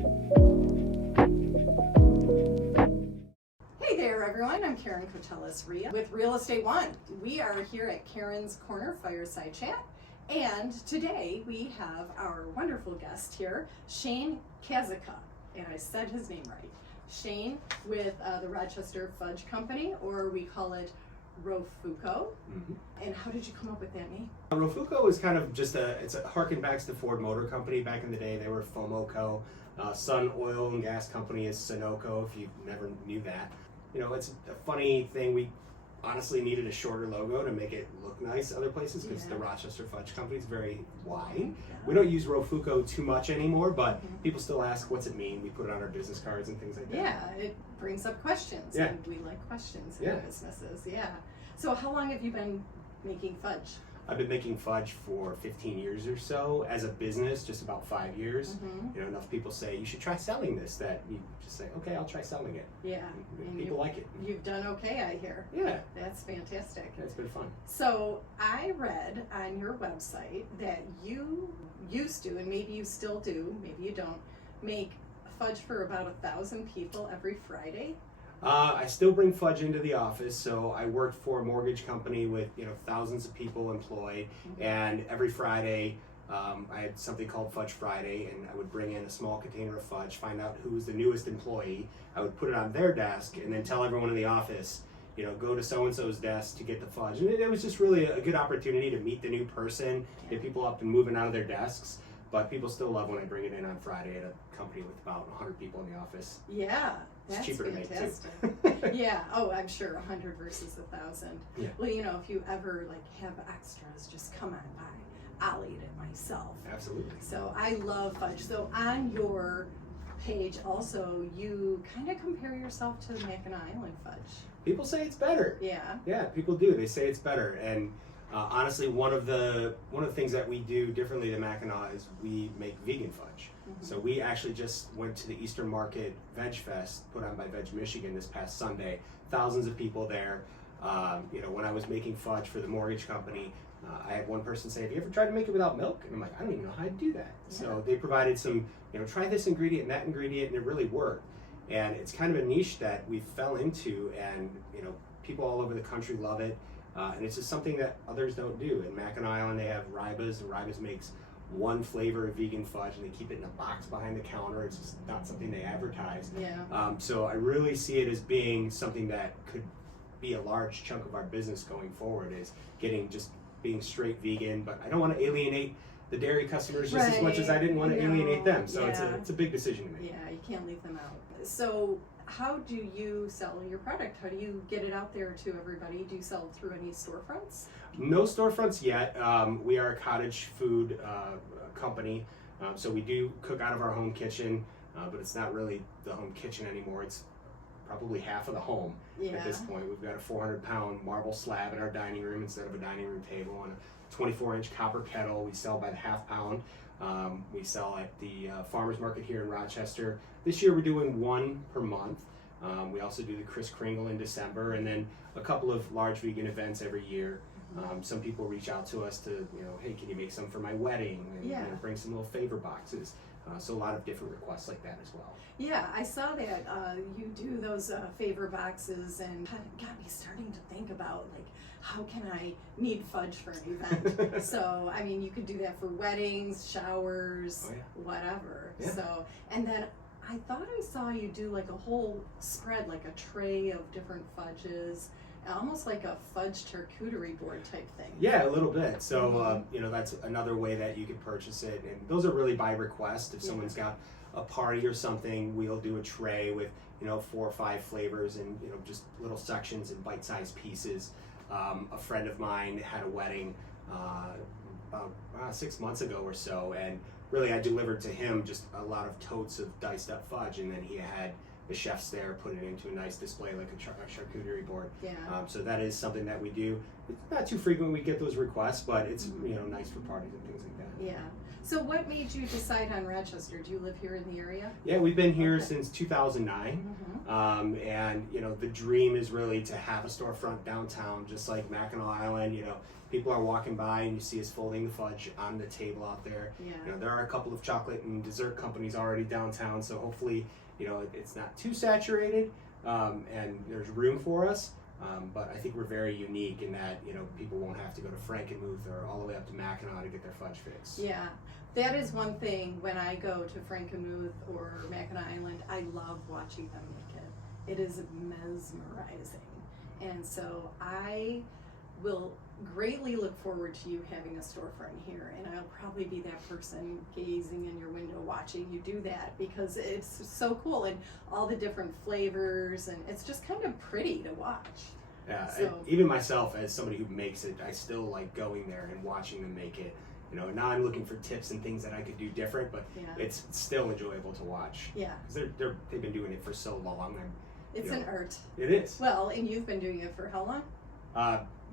Hey there everyone, I'm Caron Koteles Riha with Real Estate One. We are here at Caron's Corner Fireside Chat, and today we have our wonderful guest here, Shane Kaszyca, and I said his name right. Shane with the Rochester Fudge Company, or we call it Rofuco. And how did you come up with that name? Rofuco is kind of just it harken backs to Ford Motor Company. Back in the day, they were FOMOCO. Sun Oil and Gas Company is Sunoco, if you never knew that. You know, it's a funny thing. We honestly needed a shorter logo to make it look nice other places because the Rochester Fudge Company is very wide. We don't use Rofuco too much anymore, but people still ask, what's it mean? We put it on our business cards and things like that. Yeah, it brings up questions, and we like questions in businesses. So how long have you been making fudge? I've been making fudge for 15 years or so. As a business, just about 5 years. You know, enough people say, you should try selling this, that you just say, okay, I'll try selling it. Yeah. And people like it. You've done okay, I hear. Yeah. That's fantastic. It's been fun. So I read on your website that you used to, and maybe you still do, maybe you don't, make fudge for about 1,000 people every Friday. I still bring fudge into the office, so I worked for a mortgage company with thousands of people employed, and every Friday I had something called Fudge Friday, and I would bring in a small container of fudge, find out who was the newest employee. I would put it on their desk, and then tell everyone in the office, go to so-and-so's desk to get the fudge. And it was just really a good opportunity to meet the new person, get people up and moving out of their desks. But people still love when I bring it in on Friday at a company with about 100 people in the office. Yeah, that's cheaper fantastic. to make too. Yeah, oh, I'm sure 100 versus 1,000. Yeah. Well, if you ever have extras, just come on by. I'll eat it myself. Absolutely. So I love fudge. So on your page also, you kind of compare yourself to Mackinac Island fudge. People say it's better. Yeah. Yeah, people do. They say it's better, and honestly, one of the things that we do differently than Mackinac is we make vegan fudge. So we actually just went to the Eastern Market Veg Fest put on by Veg Michigan this past Sunday. Thousands of people there. When I was making fudge for the mortgage company, I had one person say, "Have you ever tried to make it without milk?" And I'm like, "I don't even know how to do that." Yeah. So they provided some, try this ingredient and that ingredient, and it really worked. And it's kind of a niche that we fell into, and people all over the country love it. And it's just something that others don't do. In Mackinac Island, they have Riha's, and Riha's makes one flavor of vegan fudge, and they keep it in a box behind the counter. It's just not something they advertise. Yeah. So I really see it as being something that could be a large chunk of our business going forward, is being straight vegan. But I don't want to alienate the dairy customers just as much as I didn't want to alienate them. So it's a big decision to make. Yeah, you can't leave them out. So how do you sell your product? How do you get it out there to everybody? Do you sell through any storefronts? No storefronts yet. We are a cottage food company, so we do cook out of our home kitchen, but it's not really the home kitchen anymore. It's probably half of the home at this point. We've got a 400-pound marble slab in our dining room instead of a dining room table, and a 24-inch copper kettle. We sell by the half pound. We sell at the farmers market here in Rochester. This year we're doing one per month. We also do the Kris Kringle in December, and then a couple of large vegan events every year. Some people reach out to us to, hey, can you make some for my wedding? And bring some little favor boxes. So a lot of different requests like that as well. Yeah, I saw that you do those favor boxes, and got me starting to think about how can I need fudge for an event? So I mean, you could do that for weddings, showers, whatever. Yeah. So, and then I thought I saw you do a whole spread, a tray of different fudges, almost like a fudge charcuterie board type thing. Yeah, a little bit. So that's another way that you could purchase it, and those are really by request. If someone's got a party or something, we'll do a tray with 4 or 5 flavors and just little sections and bite-sized pieces. A friend of mine had a wedding about 6 months ago or so, and really I delivered to him just a lot of totes of diced up fudge, and then he had the chefs there put it into a nice display like a charcuterie board. Yeah. So that is something that we do. It's not too frequent we get those requests, but it's nice for parties and things like that. Yeah. So what made you decide on Rochester? Do you live here in the area? Yeah, we've been here Okay. since 2009, and the dream is really to have a storefront downtown, just like Mackinac Island. People are walking by and you see us folding the fudge on the table out there. Yeah. There are a couple of chocolate and dessert companies already downtown, so hopefully, it's not too saturated, and there's room for us. But I think we're very unique in that, people won't have to go to Frankenmuth or all the way up to Mackinac to get their fudge fix. Yeah, that is one thing when I go to Frankenmuth or Mackinac Island, I love watching them make it. It is mesmerizing. And so I will greatly look forward to you having a storefront here, and I'll probably be that person gazing in your window watching you do that, because it's so cool, and all the different flavors, and it's just kind of pretty to watch. Yeah, So- even myself as somebody who makes it, I still like going there and watching them make it. Now I'm looking for tips and things that I could do different, but Yeah. it's still enjoyable to watch. Yeah, Because they've been doing it for so long. And it's an art. it is. Well, and you've been doing it for how long?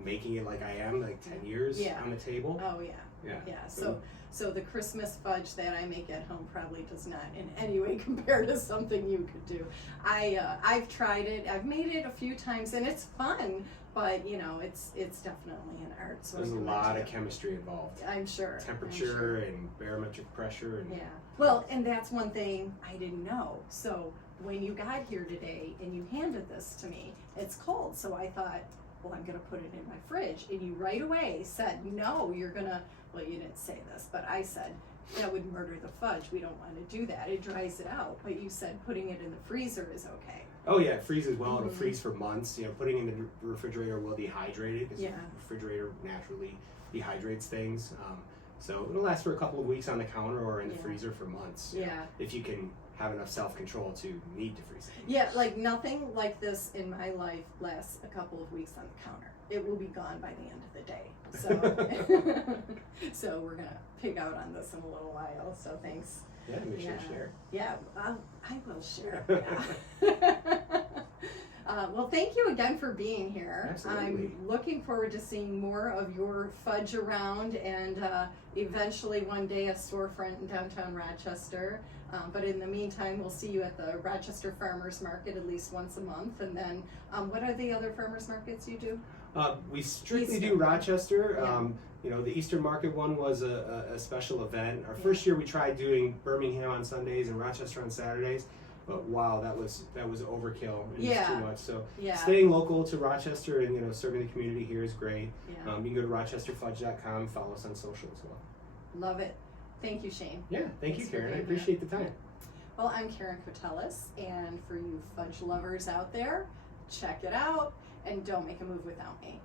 Making it like I am, like 10 years Yeah. on the table. Oh yeah. Yeah. Yeah, so the Christmas fudge that I make at home probably does not in any way compare to something you could do. I've tried it. I've made it a few times, and it's fun. But it's definitely an art. So There's a I'm lot into of it. chemistry involved. I'm sure. Temperature and barometric pressure. And Yeah. Well, and that's one thing I didn't know. So when you got here today and you handed this to me, it's cold. So I thought, well, I'm going to put it in my fridge. And you right away said, no, you're going to, well, you didn't say this, but I said, that would murder the fudge. We don't want to do that. It dries it out. But you said putting it in the freezer is okay. Oh yeah, it freezes well. It'll Mhm. freeze for months. Putting it in the refrigerator will dehydrate it, because Yeah. the refrigerator naturally dehydrates things. So it'll last for a couple of weeks on the counter or in the Yeah. freezer for months. Yeah. If you can have enough self-control to need to freeze it. Yeah, like nothing like this in my life lasts a couple of weeks on the counter. It will be gone by the end of the day. So, so we're gonna pig out on this in a little while. So thanks. Yeah, make sure to share. Yeah, I will share. Yeah. Well, thank you again for being here. Absolutely. I'm looking forward to seeing more of your fudge around, and eventually one day a storefront in downtown Rochester. But in the meantime, we'll see you at the Rochester Farmers Market at least once a month. And then, what are the other farmers markets you do? We strictly Easter. do Rochester. Yeah. The Easter Market one was a special event. Our first year we tried doing Birmingham on Sundays and Rochester on Saturdays, but wow, that was overkill. It was too much. So Yeah. staying local to Rochester and serving the community here is great. Yeah. You can go to rochesterfudge.com, follow us on social as well. Love it. Thank you, Shane. Yeah, thank you, Thanks for Karen. I being here. appreciate the time. Well, I'm Caron Koteles, and for you fudge lovers out there, check it out, and don't make a move without me.